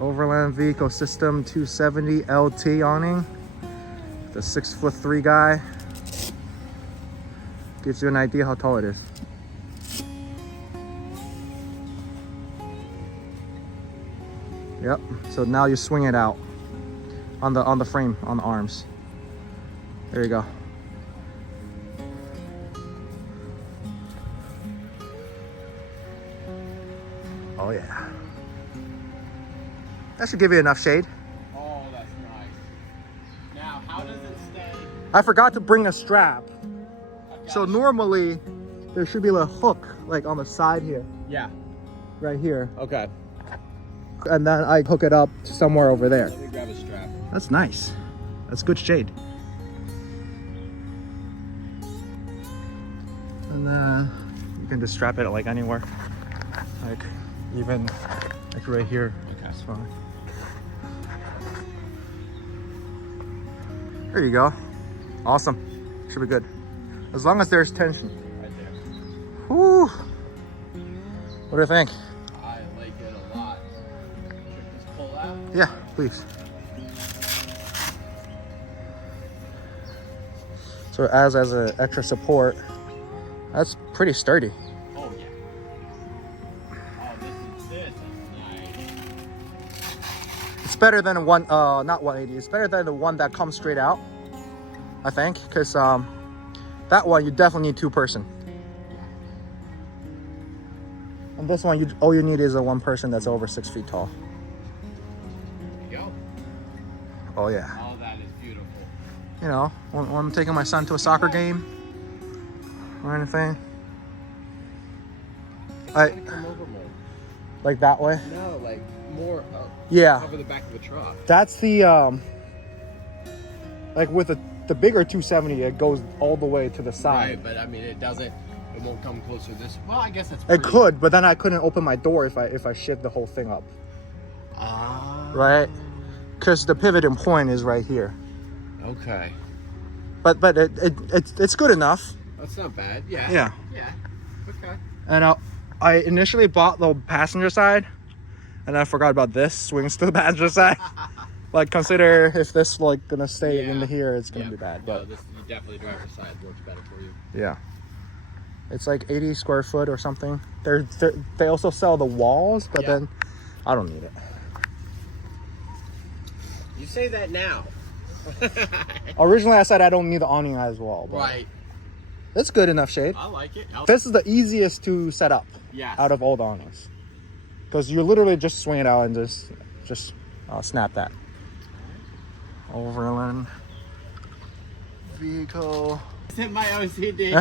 Overland Vehicle System 270LT awning. The 6'3" guy. Gives you an idea how tall it is. Yep. So now you swing it out on the frame, on the arms. There you go. Oh yeah. That should give you enough shade. Oh, that's nice. Now, how does it stay? I forgot to bring a strap. So normally there should be a hook like on the side here. Yeah. Right here. Okay. And then I hook it up somewhere over there. Let me grab a strap. That's nice. That's good shade. And you can just strap it like anywhere. Like even like right here. Okay. That's fine. There you go. Awesome. Should be good. As long as there's tension. Right there. Whew. What do you think? I like it a lot. Check this pull out. Yeah, please. So as an extra support, that's pretty sturdy. Oh yeah. Oh, this is nice. It's better than one, not 180. It's better than the one that comes straight out, I think, because that one you definitely need 2-person. And this one, all you need is a 1 person that's over 6 feet tall. There you go. Oh yeah. Oh, that is beautiful. You know, when I'm taking my son to a soccer game or anything. Come over more. Like that way? No, like more. Yeah. Cover the back of the truck. That's the, like with the bigger 270, it goes all the way to the side. Right, but I mean, it won't come closer this. Well, I guess that's. It could, but then I couldn't open my door if I shift the whole thing up. Right? Because the pivoting point is right here. Okay. But it's good enough. That's not bad. Yeah. Yeah. Yeah. Okay. And I initially bought the passenger side, and I forgot about this. Swings to the passenger side. Like, consider if this like gonna stay into here, it's gonna be bad. But this you definitely driver's side works better for you. yeah, it's like 80 square foot or something. They also sell the walls, but then I don't need it. You say that now. Originally, I said I don't need the awning as well. But Right. it's good enough shade. I like it. This is the easiest to set up. Yes. Out of all the awnings, because you literally just swing it out and just snap that. Overland Vehicle. It's in my OCD.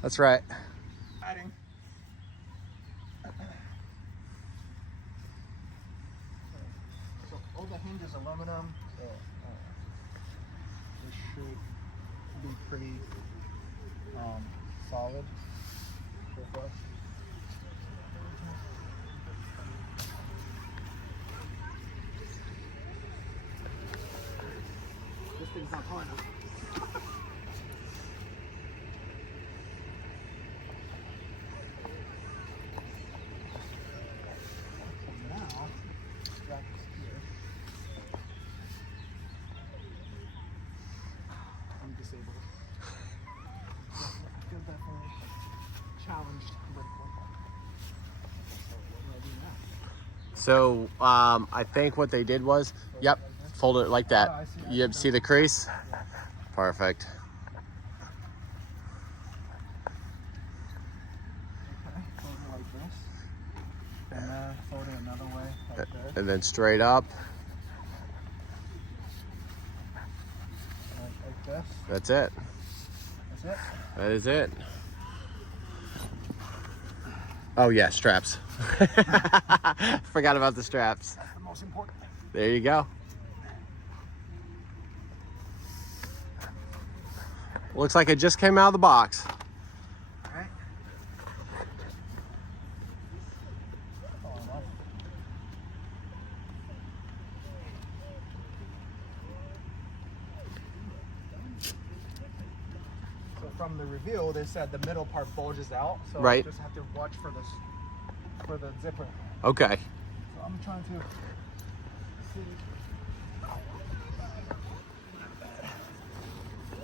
That's right. So all the hinges aluminum. So, this should be pretty solid. So far. This thing's not tall enough. Now, strap this here. I'm disabled. So I feel definitely challenged vertical. So what do I do now? So I think what they did was, fold it like that. You see the crease? Perfect. Okay, fold it like this. And then fold it another way, like this. And then straight up. Like this. That's it. That's it. That is it. Oh yeah, straps. Forgot about the straps. That's the most important thing. There you go. Looks like it just came out of the box. All right. So from the review, they said the middle part bulges out, so Right. you just have to watch for this, for the zipper. Okay. So I'm trying to see.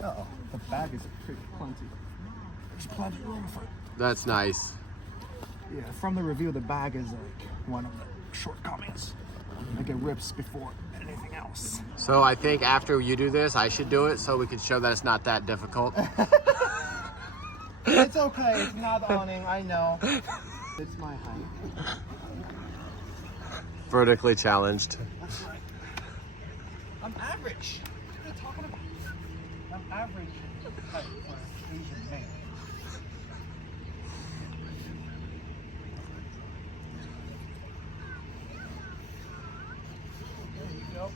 Uh-oh, the bag is pretty plenty. There's plenty of room for it. That's nice. Yeah, from the review, the bag is like one of the shortcomings. Like it rips before anything else. So I think after you do this, I should do it so we can show that it's not that difficult. It's okay, it's not awning, I know. It's my height. Vertically challenged. That's right. I'm average. What are you talking about? I'm average height for an Asian man. There you go.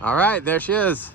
All right, there she is.